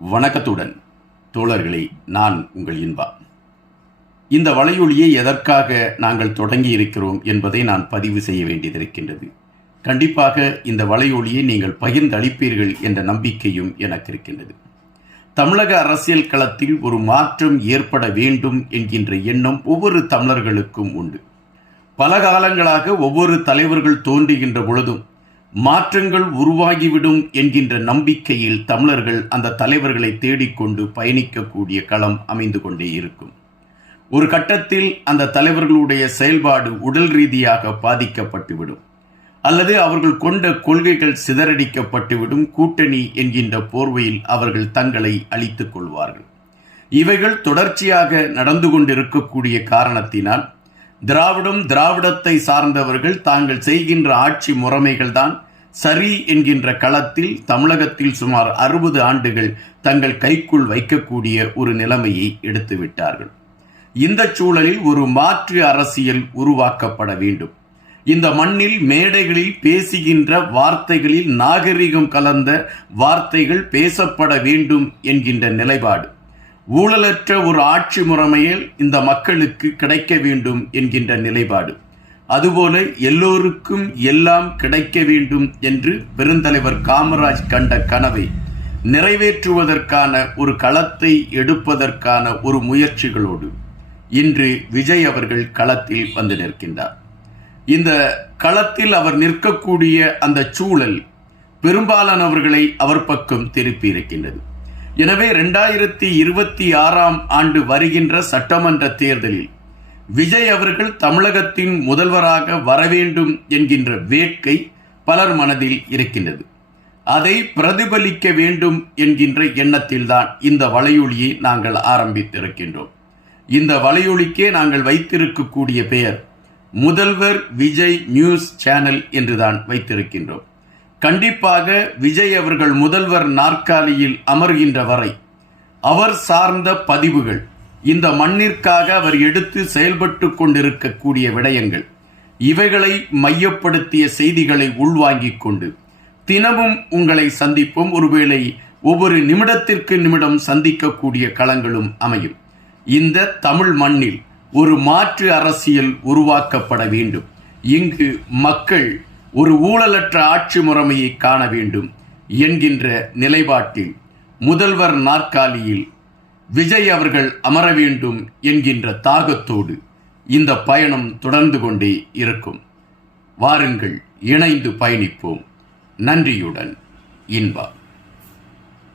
வணக்கத்துடன் தோழர்களே, நான் உங்கள் இன்பா. இந்த வலையொலியை எதற்காக நாங்கள் தொடங்கி இருக்கிறோம் என்பதை நான் பதிவு செய்ய வேண்டியதிருக்கின்றது. கண்டிப்பாக இந்த வலையொலியை நீங்கள் பகிர்ந்தளிப்பீர்கள் என்ற நம்பிக்கையும் எனக்கு இருக்கின்றது. தமிழக அரசியல் களத்தில் ஒரு மாற்றம் ஏற்பட வேண்டும் என்கின்ற எண்ணம் ஒவ்வொரு தமிழர்களுக்கும் உண்டு. பல காலங்களாக ஒவ்வொரு தலைவர்கள் தோன்றுகின்ற பொழுதும் மாற்றங்கள் உருவாகிவிடும் என்கின்ற நம்பிக்கையில் தமிழர்கள் அந்த தலைவர்களை தேடிக்கொண்டு பயணிக்கக்கூடிய களம் அமைந்து கொண்டே இருக்கும். ஒரு கட்டத்தில் அந்த தலைவர்களுடைய செயல்பாடு உடல் ரீதியாக பாதிக்கப்பட்டுவிடும், அல்லது அவர்கள் கொண்ட கொள்கைகள் சிதறடிக்கப்பட்டுவிடும். கூட்டணி என்கின்ற போர்வையில் அவர்கள் தங்களை அழித்துக் கொள்வார்கள். இவைகள் தொடர்ச்சியாக நடந்து கொண்டிருக்கக்கூடிய காரணத்தினால் திராவிடத்தை சார்ந்தவர்கள் தாங்கள் செய்கின்ற ஆட்சி முறைமைகள்தான் சரி என்கின்ற களத்தில் தமிழகத்தில் சுமார் 60 ஆண்டுகள் தங்கள் கைக்குள் வைக்கக்கூடிய ஒரு நிலைமையை எடுத்துவிட்டார்கள். இந்த சூழலில் ஒரு மாற்று அரசியல் உருவாக்கப்பட வேண்டும். இந்த மண்ணில் மேடைகளில் பேசுகின்ற வார்த்தைகளில் நாகரிகம் கலந்த வார்த்தைகள் பேசப்பட வேண்டும் என்கின்ற நிலைப்பாடு, ஊழலற்ற ஒரு ஆட்சி முறைமையில் இந்த மக்களுக்கு கிடைக்க வேண்டும் என்கின்ற நிலைப்பாடு, அதுபோல எல்லோருக்கும் எல்லாம் கிடைக்க வேண்டும் என்று பெருந்தலைவர் காமராஜ் கண்ட கனவை நிறைவேற்றுவதற்கான ஒரு களத்தை எடுப்பதற்கான ஒரு முயற்சிகளோடு இன்று விஜய் அவர்கள் களத்தில் வந்து நிற்கின்றார். இந்த களத்தில் அவர் நிற்கக்கூடிய அந்த சூழல் பெரும்பாலானவர்களை அவர் பக்கம் திருப்பி இருக்கின்றது. எனவே 2026ஆம் ஆண்டு வருகின்ற சட்டமன்ற தேர்தலில் விஜய் அவர்கள் தமிழகத்தின் முதல்வராக வரவேண்டும் என்கின்ற வேட்கை பலர் மனதில் இருக்கின்றது. அதை பிரதிபலிக்க வேண்டும் என்கின்ற எண்ணத்தில்தான் இந்த வலையொலியை நாங்கள் ஆரம்பித்திருக்கின்றோம். இந்த வலையொலிக்கே நாங்கள் வைத்திருக்கக்கூடிய பெயர் முதல்வர் விஜய் நியூஸ் சேனல் என்றுதான் வைத்திருக்கின்றோம். கண்டிப்பாக விஜய் அவர்கள் முதல்வர் நாற்காலியில் அமர்கின்ற வரை அவர் சார்ந்த பதிவுகள், இந்த மண்ணிற்காக அவர் எடுத்து செயல்பட்டு கொண்டிருக்கக்கூடிய விடயங்கள், இவைகளை மையப்படுத்திய செய்திகளை உள்வாங்கிக் கொண்டு தினமும் உங்களை சந்திப்போம். ஒருவேளை ஒவ்வொரு நிமிடத்திற்கு நிமிடம் சந்திக்கக்கூடிய களங்களும் அமையும். இந்த தமிழ் மண்ணில் ஒரு மாற்று அரசியல் உருவாக்கப்பட வேண்டும். இங்கு மக்கள் ஒரு ஊழலற்ற ஆட்சி முறைமையை காண வேண்டும் என்கின்ற நிலைப்பாட்டில் முதல்வர் நாற்காலியில் விஜய் அவர்கள் அமர வேண்டும் என்கின்ற தாகத்தோடு இந்த பயணம் தொடர்ந்து கொண்டே இருக்கும். வாருங்கள், இணைந்து பயணிப்போம். நன்றியுடன் இன்பா.